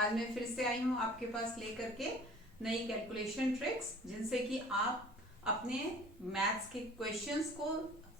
आज मैं फिर से आई हूँ आपके पास लेकर के नई कैलकुलेशन ट्रिक्स, जिनसे कि आप अपने मैथ्स के क्वेश्चंस को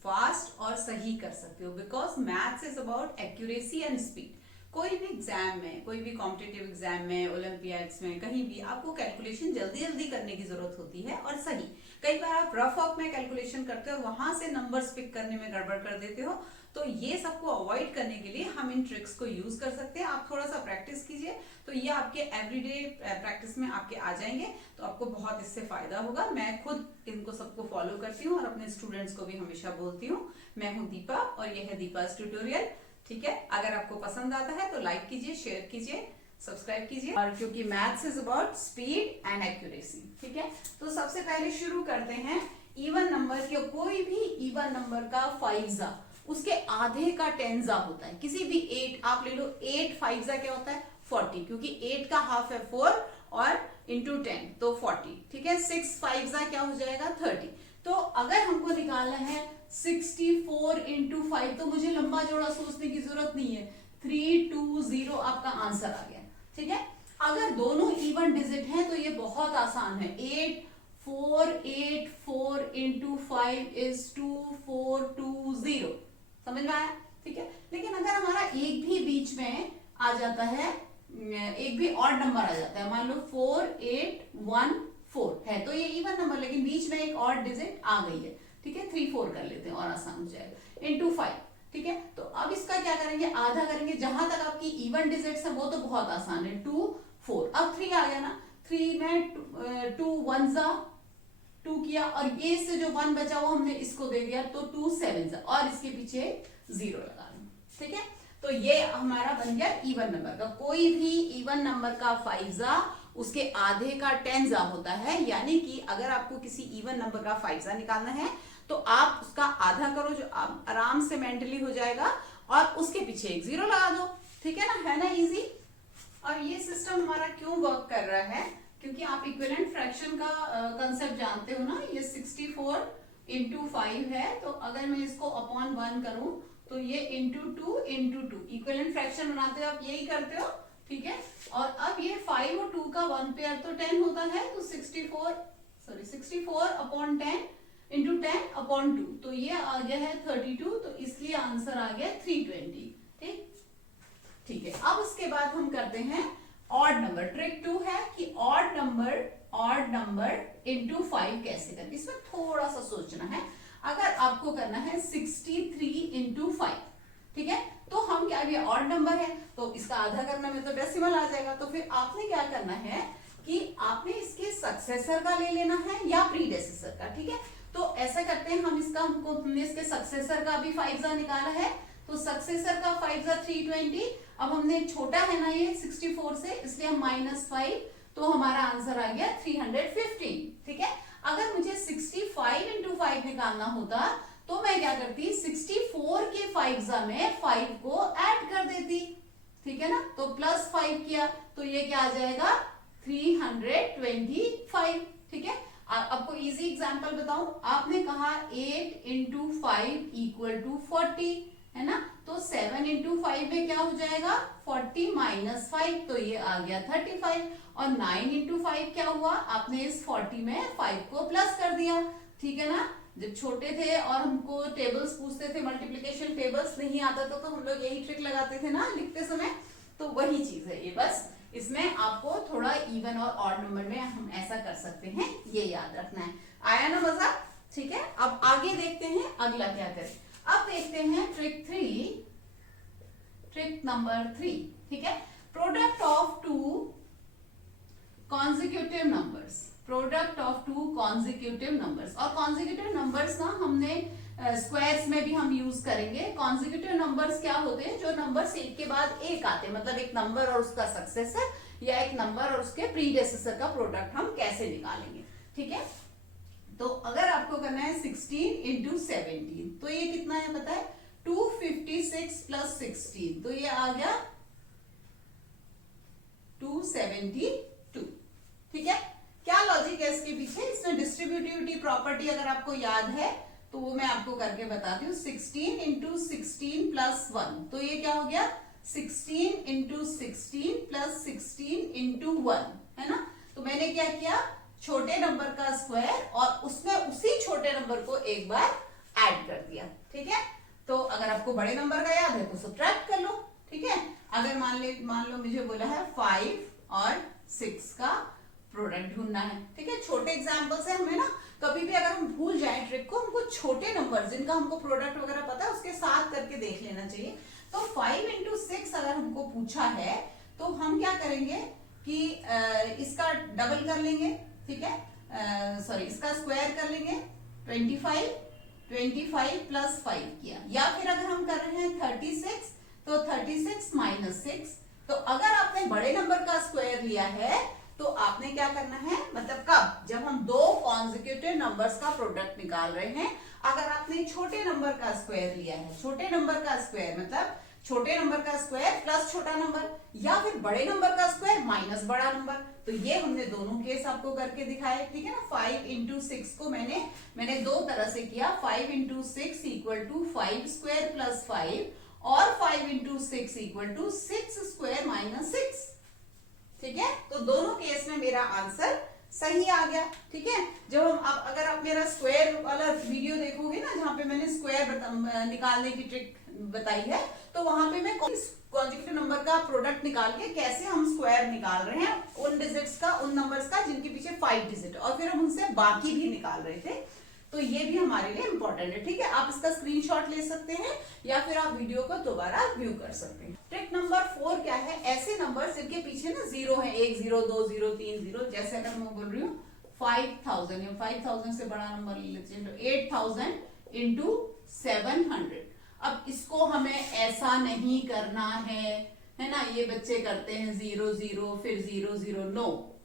फास्ट और सही कर सकते हो। Because maths is about accuracy and speed. कोई भी एग्जाम में, कोई भी कॉम्पिटिटिव एग्जाम में, ओलंपियाड्स में, कहीं भी आपको कैलकुलेशन जल्दी जल्दी करने की जरूरत होती है और सही। कई बार आप रफ ऑफ में कैलकुलेशन करते हो और वहां से नंबर्स पिक करने में गड़बड़ कर देते हो। तो ये सबको अवॉइड करने के लिए हम इन ट्रिक्स को यूज कर सकते हैं। आप थोड़ा सा प्रैक्टिस कीजिए तो ये आपके एवरीडे प्रैक्टिस में आपके आ जाएंगे, तो आपको बहुत इससे फायदा होगा। मैं खुद इनको सबको फॉलो करती हूँ और अपने स्टूडेंट्स को भी हमेशा बोलती हूँ। मैं हूँ दीपा और यह है दीपा's ट्यूटोरियल। ठीक है, अगर आपको पसंद आता है तो लाइक कीजिए, शेयर कीजिए, सब्सक्राइब कीजिए। और क्योंकि maths is about speed and accuracy. ठीक है, तो सबसे पहले शुरू करते हैं इवन नंबर के। कोई भी इवन नंबर का फाइवजा उसके आधे का टेंजा होता है। किसी भी 8 आप ले लो, 8 फाइवजा क्या होता है 40, क्योंकि 8 का हाफ है 4 और इंटू 10 तो 40। ठीक है, 6 फाइवजा क्या हो जाएगा 30। तो अगर हमको निकालना है 64 इंटू 5, तो मुझे लंबा जोड़ा सोचने की जरूरत नहीं है। 320 आपका आंसर आ गया। ठीक है, अगर दोनों इवन डिजिट हैं तो ये बहुत आसान है। 8484 इंटू 5 इज 2420। समझ में आया? ठीक है, लेकिन अगर हमारा एक भी बीच में आ जाता है, एक भी ऑड नंबर आ जाता है, मान लो 4814 है तो ये इवन नंबर, लेकिन बीच में एक ऑड डिजिट आ गई है। ठीक है, 34 कर लेते हैं और आसान हो जाएगा, इंटू 5। ठीक है, तो अब इसका क्या करेंगे, आधा करेंगे। जहां तक आपकी इवन डिजिट्स है वो तो बहुत आसान है, 2 4। अब 3 आ गया ना, 3 में 2 1 जा 2 किया और ये से जो 1 बचा वो हमने इसको दे दिया, तो 2 7 जा और इसके पीछे 0 लगा लो। ठीक है, तो ये हमारा बन गया इवन नंबर का। कोई भी इवन नंबर का फाइवजा उसके आधे का टेंजा होता है। यानी कि अगर आपको किसी इवन नंबर का फाइवजा निकालना है तो आप उसका आधा करो, जो आराम से मेंटली हो जाएगा, और उसके पीछे एक 0 लगा दो। ठीक है ना इजी। और ये सिस्टम हमारा क्यों वर्क कर रहा है, क्योंकि आप इक्विवेलेंट फ्रैक्शन का कंसेप्ट जानते हो ना। ये 64 इंटू 5 है, तो अगर मैं इसको अपॉन 1 करूं तो ये इंटू 2 इंटू 2। इक्विवेलेंट फ्रैक्शन बनाते हो आप यही करते हो। ठीक है, और अब ये 5 और 2 का 1 पेयर तो 10 होता है, तो 64 अपॉन 10 इंटू 10 अपॉन 2, तो ये आ गया है 32। तो इसलिए आंसर आ गया 320। ठीक है, अब उसके बाद हम करते हैं ऑड नंबर। ट्रिक 2 है कि ऑड नंबर इंटू 5 कैसे करें। इसमें थोड़ा सा सोचना है। अगर आपको करना है 63 इंटू 5, ठीक है, तो हम क्या, ये ऑड नंबर है तो इसका आधा करने में तो डेसिमल आ जाएगा। तो फिर आपने क्या करना है कि आपने इसके सक्सेसर का ले लेना है या प्रीडेसेसर का। ठीक है, तो ऐसा करते हैं, हमने इसके सक्सेसर का भी फाइवजा निकाला है, तो सक्सेसर का फाइवजा 320। अब हमने छोटा है ना ये 64 से, इसलिए हम -5, तो हमारा आंसर आ गया 315। ठीक है, अगर मुझे 65 इंटू 5 निकालना होता तो मैं क्या करती, 64 के फाइवजा में 5 को ऐड कर देती। ठीक है ना, तो +5 किया तो ये क्या आ जाएगा 325। ठीक है, आपको इजी एग्जांपल बताऊं, आपने कहा 8 इंटू 5 इक्वल टू 40 है ना, तो 7 इंटू 5 में क्या हो जाएगा 40 -5, तो ये आ गया 35। और 9 इंटू 5 क्या हुआ, आपने इस 40 में 5 को प्लस कर दिया। ठीक है ना, जब छोटे थे और हमको टेबल्स पूछते थे, मल्टीप्लिकेशन टेबल्स नहीं आता था, तो हम लोग यही ट्रिक लगाते थे ना लिखते समय, तो वही चीज है ये। बस इसमें आपको थोड़ा इवन और ऑड नंबर में हम ऐसा कर सकते हैं, ये याद रखना है। आया ना मजा? ठीक है, अब आगे देखते हैं अगला क्या करें। अब देखते हैं ट्रिक नंबर 3। ठीक है, product of 2 consecutive numbers. Product of 2 consecutive numbers, और कॉन्जिक्यूटिव नंबर्स ना हमने स्क्वायर्स में भी हम यूज करेंगे। कॉन्जिक्यूटिव नंबर्स क्या होते हैं, जो नंबर्स एक के बाद एक आते हैं, मतलब एक नंबर और उसका सक्सेसर, या एक नंबर और उसके प्रीडेसेसर का प्रोडक्ट हम कैसे निकालेंगे। ठीक है, तो अगर आपको करना है 16 इंटू 17, तो ये कितना है पता है 256 प्लस 16, तो ये आ गया 272। ठीक है, क्या लॉजिक है इसके पीछे, इसमें डिस्ट्रीब्यूटिविटी प्रॉपर्टी अगर आपको याद है तो वो मैं आपको करके बताती हूँ। 16 इंटू 16 प्लस 1, तो ये क्या हो गया 16 इंटू 16 प्लस 16 इंटू 1 है ना। तो मैंने क्या किया, छोटे नंबर का स्क्वायर और उसमें उसी छोटे नंबर को एक बार ऐड कर दिया। ठीक है, तो अगर आपको बड़े नंबर का याद है तो सब्ट्रैक्ट कर लो। ठीक है, अगर मान लो मुझे बोला है 5 और 6 का प्रोडक्ट ढूंढना है। ठीक है, छोटे एग्जांपल से हमें ना कभी भी अगर हम भूल जाए ट्रिक को, हमको छोटे नंबर जिनका हमको प्रोडक्ट वगैरह पता है उसके साथ करके देख लेना चाहिए। तो 5 इंटू 6 अगर हमको पूछा है तो हम क्या करेंगे कि इसका डबल कर लेंगे। ठीक है, सॉरी इसका स्क्वायर कर लेंगे। 25 प्लस 5 किया, या फिर अगर हम कर रहे हैं 36 तो 36 माइनस 6। तो अगर आपने बड़े नंबर का स्क्वायर लिया है तो आपने क्या करना है, मतलब कब, जब हम दो कॉन्जिक्यूटिव नंबर्स का प्रोडक्ट निकाल रहे हैं। अगर आपने छोटे नंबर का स्क्वायर लिया है, छोटे नंबर का स्क्वायर मतलब छोटे नंबर का स्क्वायर प्लस छोटा नंबर, या फिर बड़े नंबर का स्क्वायर माइनस बड़ा नंबर। तो ये हमने दोनों केस आपको करके दिखाए। ठीक है ना, 5 इंटू 6 को मैंने दो तरह से किया। 5 into 6 equal to 5 square plus 5 और 5 into 6 equal to 6 square minus 6। ठीक है, तो दोनों केस में मेरा आंसर सही आ गया। ठीक है, जब हम अगर आप मेरा स्क्वायर वाला वीडियो देखोगे ना, जहां पे मैंने स्क्वायर निकालने की ट्रिक बताई है, तो वहां पे मैं कॉन्जिक्यूटिव नंबर का प्रोडक्ट निकाल के कैसे हम स्क्वायर निकाल रहे हैं उन डिजिट्स का, उन नंबर्स का जिनके पीछे 5 डिजिट, और फिर हम उनसे बाकी भी निकाल रहे थे। तो ये भी हमारे लिए इंपॉर्टेंट है। ठीक है, आप इसका स्क्रीनशॉट ले सकते हैं या फिर आप वीडियो को दोबारा व्यू कर सकते हैं। ट्रिक नंबर 4 क्या है, ऐसे नंबर जिनके पीछे ना जीरो है, 1 0 2 0 3 0, जैसे अगर मैं बोल रही हूँ 5000 या 5000 से बड़ा नंबर ले लेते हैं तो 8000 इंटू 700। अब इसको हमें ऐसा नहीं करना है ना, ये बच्चे करते हैं 0 0 फिर 0 0,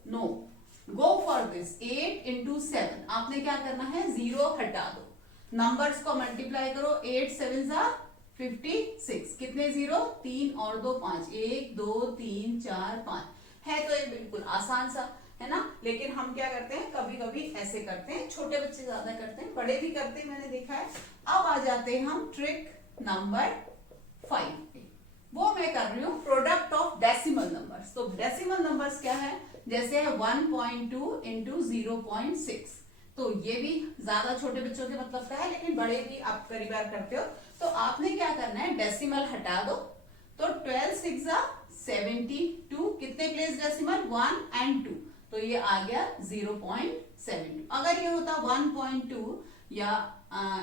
no go for this 8 into 7। आपने क्या करना है, 0 हटा दो, नंबर्स को मल्टीप्लाई करो। 8 7 जा 56, कितने 0, 3 और 2 5, 1 2 3 4 5 है। तो ये बिल्कुल आसान सा है ना, लेकिन हम क्या करते हैं, कभी कभी ऐसे करते हैं, छोटे बच्चे ज्यादा करते हैं, बड़े भी करते हैं, मैंने देखा है। अब आ जाते हैं हम ट्रिक नंबर 5 पे। वो मैं कर रही हूँ प्रोडक्ट ऑफ डेसिमल नंबर्स। तो डेसिमल नंबर्स क्या है, जैसे 1.2 इंटू 0.6। तो ये भी ज्यादा छोटे बच्चों के मतलब का है, लेकिन बड़े भी आप कई बार करते हो। तो आपने क्या करना है, डेसिमल हटा दो। तो 12 6 72, कितने प्लेस डेसिमल, 1 एंड 2, तो ये आ गया 0.72। अगर ये होता 1.2 या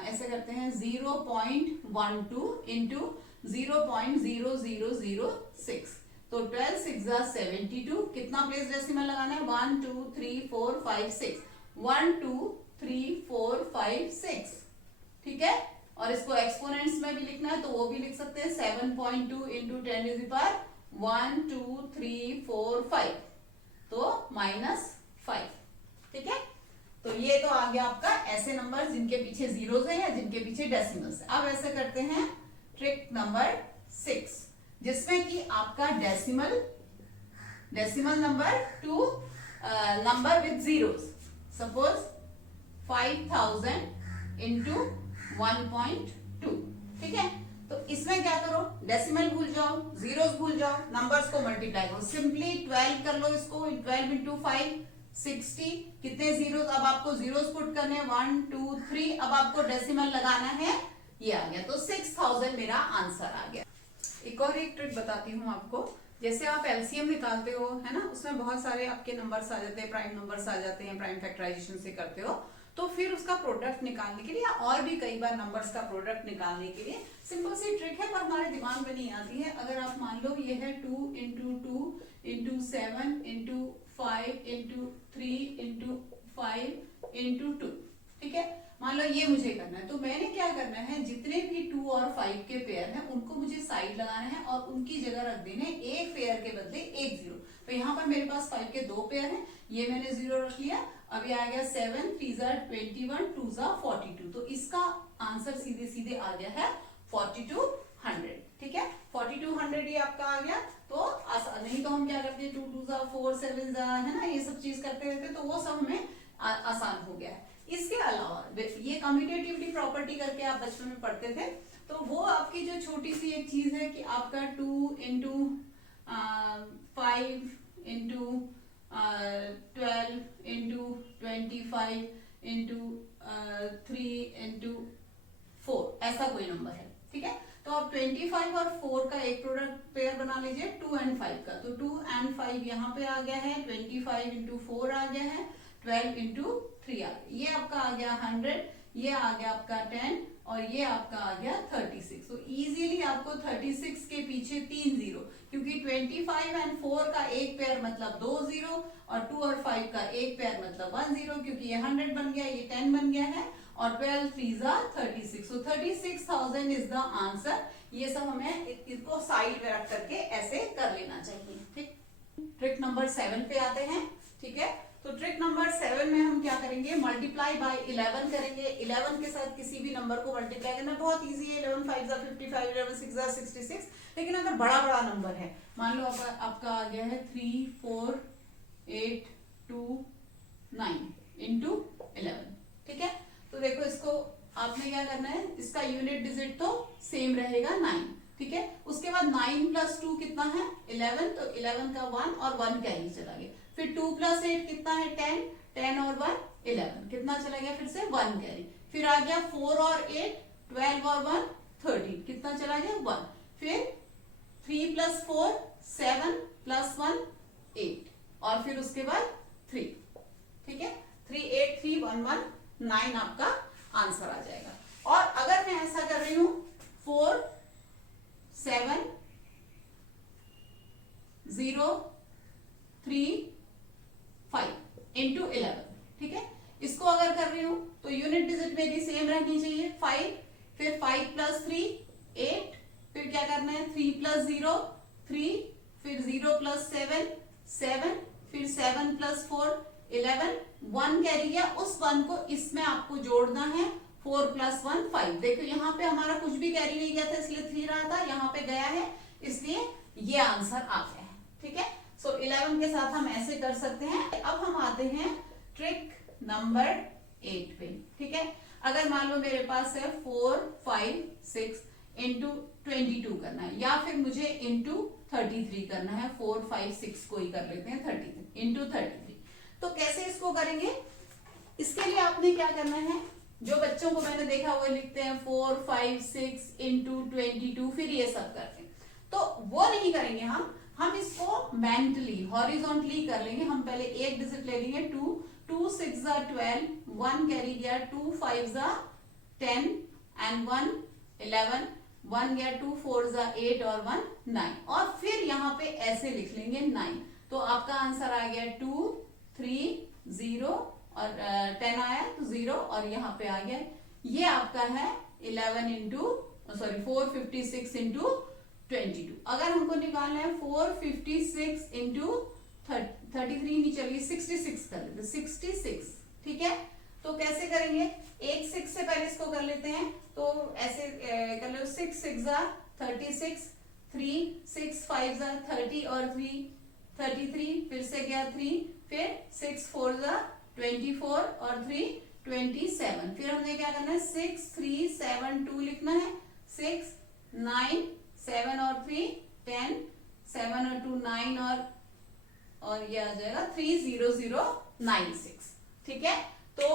ऐसे करते हैं 0.12 इंटू 0.0006, तो 12 6 72, कितना प्लेस डेसिमल लगाना है, 1 2 3 4 5 6, 1 2 3 4 5 6। ठीक है, और इसको एक्सपोनेंट्स में भी लिखना है तो वो भी लिख सकते हैं, 7.2 इंटू 10 टू द पावर 1 2 3 4 5, तो -5। ठीक है, तो ये तो आ गया आपका ऐसे नंबर जिनके पीछे जीरोस है या जिनके पीछे डेसिमल्स है। अब ऐसे करते हैं ट्रिक नंबर 6, जिसमें कि आपका decimal number two number with zeros. Suppose 5000 into 1.2। ठीक है, तो इसमें क्या करो, डेसिमल भूल जाओ, जीरोस भूल जाओ, नंबर्स को मल्टीप्लाई करो। सिंपली 12 कर लो इसको, 12 इंटू 5 60, कितने जीरोस, अब आपको जीरोस पुट करने हैं 1 2 3, अब आपको डेसिमल लगाना है, ये आ गया, तो 6000 मेरा आंसर आ गया। एक और एक ट्रिक बताती हूँ आपको, जैसे आप एलसीएम निकालते हो है ना, उसमें बहुत सारे आपके नंबर्स आ जाते हैं, प्राइम नंबर्स आ जाते हैं, प्राइम फैक्टराइजेशन से करते हो, तो फिर उसका प्रोडक्ट निकालने के लिए या और भी कई बार नंबर्स का प्रोडक्ट निकालने के लिए सिंपल सी ट्रिक है, पर हमारे दिमाग में नहीं आती है। अगर आप मान लो ये है 2 into 2 into 7 into 5 into 3 into 5 into 2, ठीक है, मान लो ये मुझे करना है, तो मैंने क्या करना है, जितने भी 2 और 5 के पेयर हैं उनको मुझे साइड लगाना है और उनकी जगह रख देने एक पेयर के बदले एक जीरो। तो यहाँ पर मेरे पास 5 के 2 पेयर हैं, ये मैंने जीरो रख लिया। अब ये आ गया 7 3 21 2 42, तो इसका आंसर सीधे सीधे आ गया है 4200। ठीक है, 4200 ये आपका आ गया। तो नहीं तो हम क्या करते हैं 2 2 4 7 है ना, ये सब चीज करते रहते, तो वो सब हमें आसान हो गया है। इसके अलावा ये कम्यूटेटिवली प्रॉपर्टी करके आप बचपन में पढ़ते थे, तो वो आपकी जो छोटी सी एक चीज है कि आपका 2 into 5 into 12 into 25 into 3 into 4 ऐसा कोई नंबर है, ठीक है। तो आप 25 और 4 का एक प्रोडक्ट पेयर बना लीजिए 2 एंड 5 का। तो 2 एंड 5 यहाँ पे आ गया है, 25 इंटू 4 आ गया है, 12 इंटू 3 आ गया। ये आपका आ गया 100, ये आ गया आपका 10 और ये आपका आ गया 36। तो इजीली आपको 36 के पीछे 3 जीरो, क्योंकि 25 एंड 4 का एक पेयर मतलब 2 जीरो और 2 और 5 का एक पेयर मतलब 1 जीरो, क्योंकि ये 100 बन गया, ये 10 बन गया है और 12 3 36। सो 36,000 इज द आंसर। ये सब हमें इसको साइड में रख करके ऐसे कर लेना चाहिए, ठीक। ट्रिक नंबर 7 पे आते हैं, ठीक है। तो ट्रिक नंबर 7 में हम क्या करेंगे, मल्टीप्लाई बाय 11 करेंगे। 11 के साथ किसी भी नंबर को मल्टीप्लाई करना बहुत इजी है। 11 5 55, 11 6 66। लेकिन अगर बड़ा बड़ा नंबर है, मान लो आपका आ गया है 3 4 8 2 9 इंटू 11, ठीक है। तो देखो इसको आपने क्या करना है, इसका यूनिट डिजिट तो सेम रहेगा 9, ठीक है। उसके बाद 9 प्लस 2 कितना है 11, तो 11 का 1 और 1 कैरी चला गया। फिर 2 प्लस 8 कितना है 10, 10 और 1 11, कितना चला गया फिर से 1 कैरी। फिर आ गया 4 और 8 12 और 1 13, कितना चला गया 1। फिर 3 प्लस 4 7 प्लस 1 8 और फिर उसके बाद 3, ठीक है। 3 8 3 1 1 9 आपका आंसर आ जाएगा। और अगर मैं ऐसा कर रही हूं 4 7 0 3 5 इंटू 11, ठीक है। इसको अगर कर रही हूं तो यूनिट डिजिट मेरी सेम रहनी चाहिए 5, फिर 5 प्लस 3 8, फिर क्या करना है 3 प्लस 0 3, फिर 0 प्लस 7 7, फिर 7 प्लस 4 11, 1 कैरी गया, उस 1 को इसमें आपको जोड़ना है 4 प्लस 1 5। देखो यहाँ पे हमारा कुछ भी कैरी नहीं गया था इसलिए 3 रहा था, यहाँ पे गया है इसलिए ये आंसर आ गया है, ठीक है। सो 11 के साथ हम ऐसे कर सकते हैं। अब हम आते हैं ट्रिक नंबर 8 पे, ठीक है। अगर मान लो मेरे पास है 4 5 6 इंटू 22 करना है, या फिर मुझे इंटू 33 करना है। 4 5 6 को ही कर लेते हैं 33 इंटू 33। तो कैसे इसको करेंगे, इसके लिए आपने क्या करना है, जो बच्चों को मैंने देखा वो लिखते हैं 4 5 6 इंटू 22, फिर ये सब करते हैं, तो वो नहीं करेंगे हम इसको मेंटली हॉरिजॉन्टली कर लेंगे। हम पहले एक डिजिट ले लेंगे 2 2 6 12, 1 कैरी गया, 2 5 10 एंड 1 11, 1 गया, 2 4 8 और 1 9, और फिर यहाँ पे ऐसे लिख लेंगे 9। तो आपका आंसर आ गया 2 3 0 और 10 आया तो 0 और यहाँ पे आ गया, ये आपका है 11 इंटू 456 इंटू 22। अगर हमको निकालना है 456 इंटू 33 नहीं चलिए 66 कर लेते 66, ठीक है। तो कैसे करेंगे, एक 6 से पहले इसको कर लेते हैं, तो ऐसे कर लो 6 6 36, 3 6 5 30 और 3 33, फिर से गया 3, फिर 6 4 24 और 3 27। फिर हमने क्या करना है 6 3 7 2 लिखना है, 6 9 7 और 3 10, 7 और 2 9 और ये आ जाएगा 30096, ठीक है। तो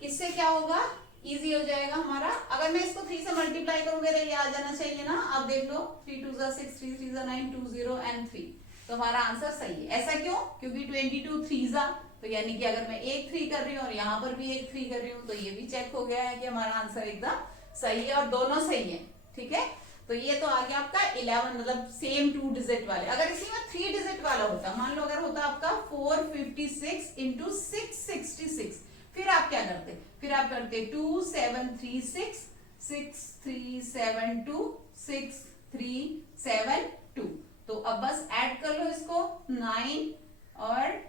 इससे क्या होगा, इजी हो जाएगा हमारा। अगर मैं इसको 3 से मल्टीप्लाई करूं, मेरा ये आ जाना चाहिए ना, आप देख लो 3 2 6 3 3 9 2 0 एंड 3, तो हमारा आंसर सही है। ऐसा क्यों, क्योंकि 22 3 तो यानी कि अगर मैं एक 3 कर रही हूँ और यहाँ पर भी एक 3 कर रही हूँ, तो ये भी चेक हो गया है कि हमारा आंसर एकदम सही है और दोनों सही है, ठीक है। तो ये तो आ गया आपका 11, मतलब सेम 2 डिजिट वाले। अगर इसी में 3 डिजिट वाला होता, मान लो अगर होता आपका 456 इंटू 666, फिर आप क्या करते, फिर आप करते 2 7 3 6 6 3 7 2 6 3 7 2। तो अब बस ऐड कर लो इसको, 9 और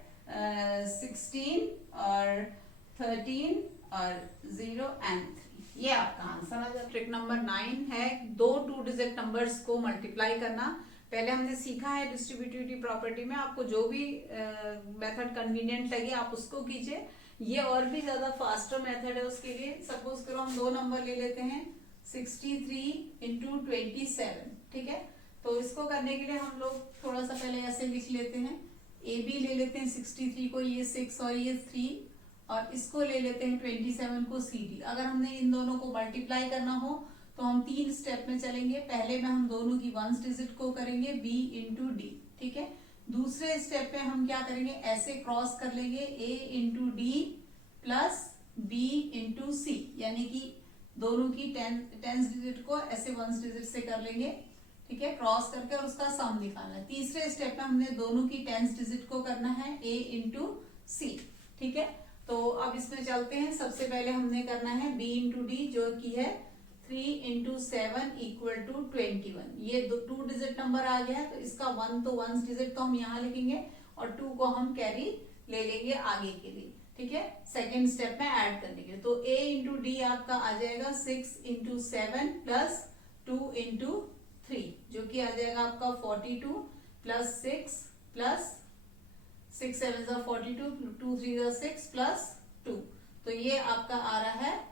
16 और 13 और 0 एंड 3, ये आपका आंसर आ जाएगा। ट्रिक नंबर 9 है 2 डिजिट नंबर्स को मल्टीप्लाई करना। पहले हमने सीखा है डिस्ट्रीब्यूटिव प्रॉपर्टी में, आपको जो भी मेथड कन्वीनियंट लगे आप उसको कीजिए। ये और भी ज्यादा फास्टर मेथड है उसके लिए। सपोज करो हम 2 नंबर ले लेते हैं 63 इंटू 27, ठीक है। तो इसको करने के लिए हम लोग थोड़ा सा पहले ऐसे लिख लेते हैं, ए बी ले लेते हैं 63 को, ये 6 और ये 3, और इसको ले लेते हैं 27 को सी डी। अगर हमने इन दोनों को मल्टीप्लाई करना हो तो हम 3 स्टेप में चलेंगे। पहले में हम दोनों की वंस डिजिट को करेंगे बी इंटू डी, ठीक है। दूसरे स्टेप पे हम क्या करेंगे, ऐसे क्रॉस कर लेंगे A into D plus B into C, यानी कि दोनों की टेंस डिजिट को ऐसे वंस डिजिट से कर लेंगे, ठीक है, क्रॉस करके, और उसका सम निकालना है। तीसरे स्टेप में हमने दोनों की टेंस डिजिट को करना है ए इंटू सी, ठीक है। तो अब इसमें चलते हैं। सबसे पहले हमने करना है बी इंटू डी, जो की है 3 इंटू 7 इक्वल टू 21। ये 2 डिजिट नंबर आ गया है, तो इसका 1 तो वंस डिजिट तो हम यहाँ लिखेंगे और 2 को हम कैरी ले लेंगे आगे के लिए, ठीक है, सेकेंड स्टेप में ऐड करने के लिए। तो a इंटू डी आपका आ जाएगा 6 इंटू 7 प्लस 2 इंटू 3, जो कि आ जाएगा आपका 42 प्लस 6 प्लस 6 7 जा 42, 2 3 जा 6 प्लस 2, तो ये आपका आ रहा है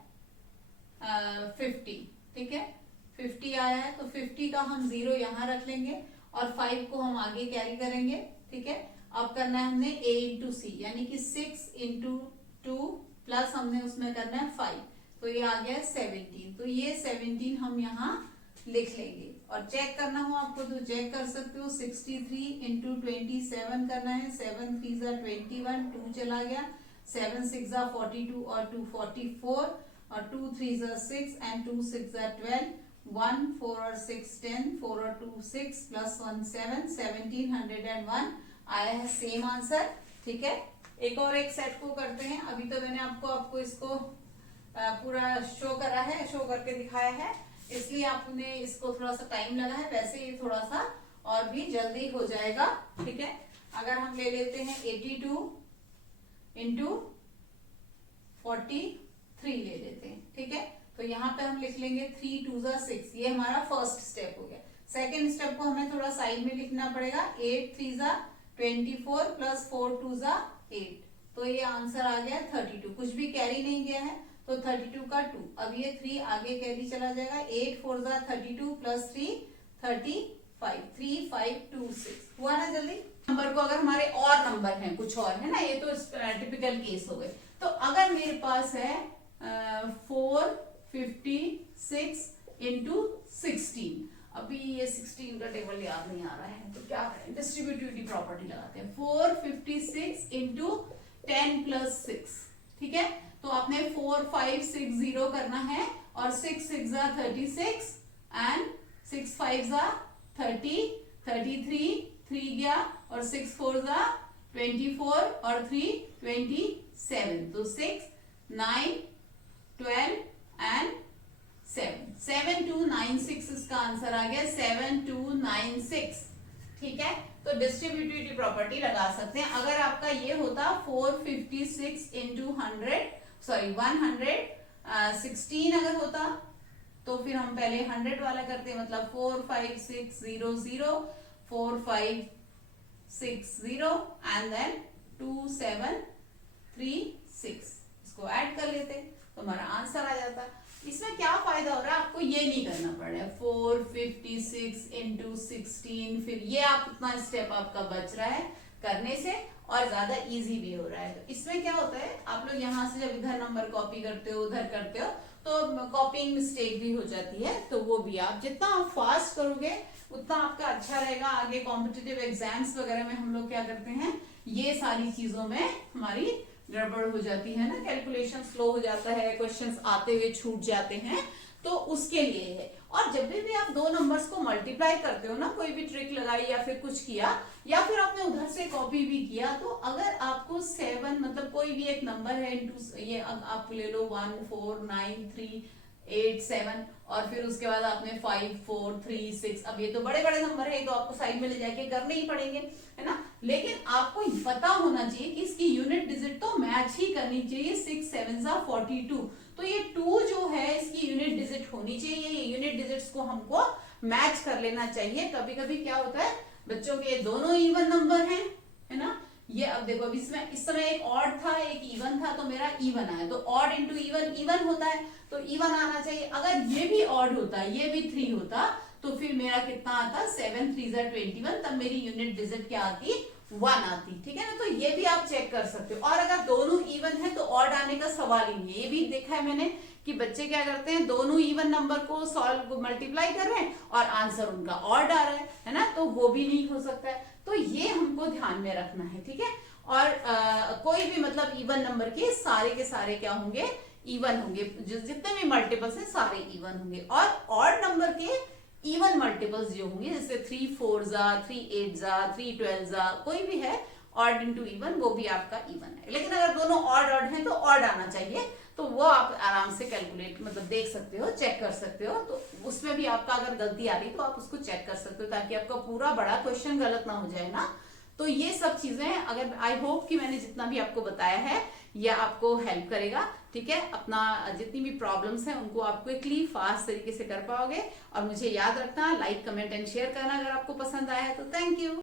50, ठीक है। 50 आया है, तो 50 का हम 0 यहाँ रख लेंगे और 5 को हम आगे कैरी करेंगे, ठीक है। अब करना है हमने a इंटू सी, यानी कि 6 इंटू 2 प्लस हमने उसमें करना है 5, तो ये आ गया 17। तो ये 17 हम यहाँ लिख लेंगे। और चेक करना हो आपको तो चेक कर सकते हो, 63 इंटू 27 करना है, 7 3 जा 21, 2 चला गया, 7 6 जा 42 और 2 44, और 2 3 जा 6 एंड 2 6 जा 12, 1 4 और 6 10, 4 और 2 6 प्लस 1 7, 1701 आया है सेम आंसर, ठीक है। एक और एक सेट को करते हैं। अभी तो मैंने आपको इसको पूरा शो करा है, शो करके दिखाया है, इसलिए आपने इसको थोड़ा सा टाइम लगा है, वैसे ये थोड़ा सा और भी जल्दी हो जाएगा, ठीक है। अगर हम ले लेते हैं 82 इंटू 43 ले लेते हैं, ठीक है। तो यहाँ पे हम लिख लेंगे 3 2 जा 6, ये हमारा फर्स्ट स्टेप हो गया। सेकेंड स्टेप को हमें थोड़ा साइड में लिखना पड़ेगा, 8 3 जा 24 प्लस 4 2 जा 8, तो ये आंसर आ गया 32। कुछ भी कैरी नहीं गया है, तो 32 का 2, अब ये 3 आगे कैरी चला जाएगा, 8 4 जा 32 प्लस 3 35, 3 5 2 6 हुआ ना जल्दी। नंबर को अगर हमारे और नंबर हैं कुछ और है ना, ये तो टिपिकल केस हो गए। तो अगर मेरे पास है 456 इंटू 16, अभी ये 16 का टेबल याद नहीं आ रहा है, तो क्या करें, डिस्ट्रीब्यूटिविटी प्रॉपर्टी लगाते हैं। 456 इंटू 10 प्लस 6, ठीक है। तो आपने 4 5 6 0 करना है, और 6 6 जा 36 एंड 6 5 जा 30, 33 3 गया, और 6 4 जा 24 और 3 27, तो 6 9 12 एंड 7296 इसका आंसर आ गया, 7296, ठीक है। तो डिस्ट्रीब्यूटिविटी प्रॉपर्टी लगा सकते हैं। अगर आपका ये होता 456 इंटू 116 अगर होता, तो फिर हम पहले 100 वाला करते, मतलब 4 5 6 0 0 4 5 6 0 एंड देन 2 7 3 6, इसको ऐड कर लेते तो हमारा आंसर आ जाता। इसमें क्या फायदा हो रहा है, आपको ये नहीं करना पड़ रहा है 456 इंटू 16, फिर ये आप उतना स्टेप आपका बच रहा है करने से, और ज्यादा इजी भी हो रहा है। तो इसमें क्या होता है, आप लोग यहाँ से जब इधर नंबर कॉपी करते हो उधर करते हो, तो कॉपिंग मिस्टेक भी हो जाती है, तो वो भी आप जितना आप फास्ट करोगे उतना आपका अच्छा रहेगा। आगे कॉम्पिटिटिव एग्जाम्स वगैरह में हम लोग क्या करते हैं, ये सारी चीजों में हमारी गड़बड़ हो जाती है ना, कैलकुलेशन स्लो हो जाता है, क्वेश्चंस आते हुए छूट जाते हैं, तो उसके लिए है। और जब भी आप दो नंबर्स को मल्टीप्लाई करते हो ना, कोई भी ट्रिक लगाई या फिर कुछ किया, या फिर आपने उधर से कॉपी भी किया, तो अगर आपको 7 मतलब कोई भी एक नंबर है इनटू, ये आप ले लो 1 4 9 3 8 7, और फिर उसके बाद आपने 5 4 3 6, अब ये तो बड़े बड़े नंबर है, तो आपको साइड में ले जाके करने ही पड़ेंगे, है ना। लेकिन आपको पता होना चाहिए कि इसकी यूनिट डिजिट तो मैच ही करनी चाहिए, 6 7 जा 42, तो ये 2 जो है इसकी यूनिट डिजिट होनी चाहिए, ये यूनिट डिजिट्स को हमको मैच कर लेना चाहिए। कभी कभी क्या होता है, बच्चों के दोनों इवन नंबर हैं, है ना, ये अब देखो, अब इसमें इस समय एक ऑड था एक इवन था, तो मेरा इवन आया, तो ऑड इंटू इवन इवन होता है, तो इवन आना चाहिए। अगर ये भी ऑड होता, ये भी 3 होता, तो फिर मेरा कितना आता, 7 3 21, तब मेरी यूनिट डिजिट क्या आती, 1 आती। ठीक है ना, तो ये भी आप चेक कर सकते हो। और अगर दोनों इवन है तो ऑड आने का सवाल ही नहीं है। ये भी देखा है मैंने कि बच्चे क्या करते हैं, दोनों इवन नंबर को सॉल्व मल्टीप्लाई कर रहे हैं और आंसर उनका ऑड आ रहा है ना, तो वो भी नहीं हो सकता है। तो ये हमको ध्यान में रखना है। ठीक है, और कोई भी मतलब इवन नंबर के सारे क्या होंगे, इवन होंगे। जितने भी मल्टीपल्स हैं सारे इवन होंगे। और ऑड नंबर के इवन मल्टीपल्स जो होंगे, जैसे 3 4 3 8 3 12 कोई भी है, ऑड इंटू इवन, वो भी आपका इवन है। लेकिन अगर दोनों ऑड ऑड हैं तो ऑड आना चाहिए, तो वो आप आराम से कैलकुलेट मतलब देख सकते हो, चेक कर सकते हो। तो उसमें भी आपका अगर गलती आ रही तो आप उसको चेक कर सकते हो, ताकि आपका पूरा बड़ा क्वेश्चन गलत ना हो जाए ना। तो ये सब चीजें, अगर आई होप कि मैंने जितना भी आपको बताया है ये आपको हेल्प करेगा। ठीक है, अपना जितनी भी प्रॉब्लम्स हैं उनको आप क्विकली फास्ट तरीके से कर पाओगे। और मुझे याद रखना, लाइक कमेंट एंड शेयर करना अगर आपको पसंद आया है तो। Thank you.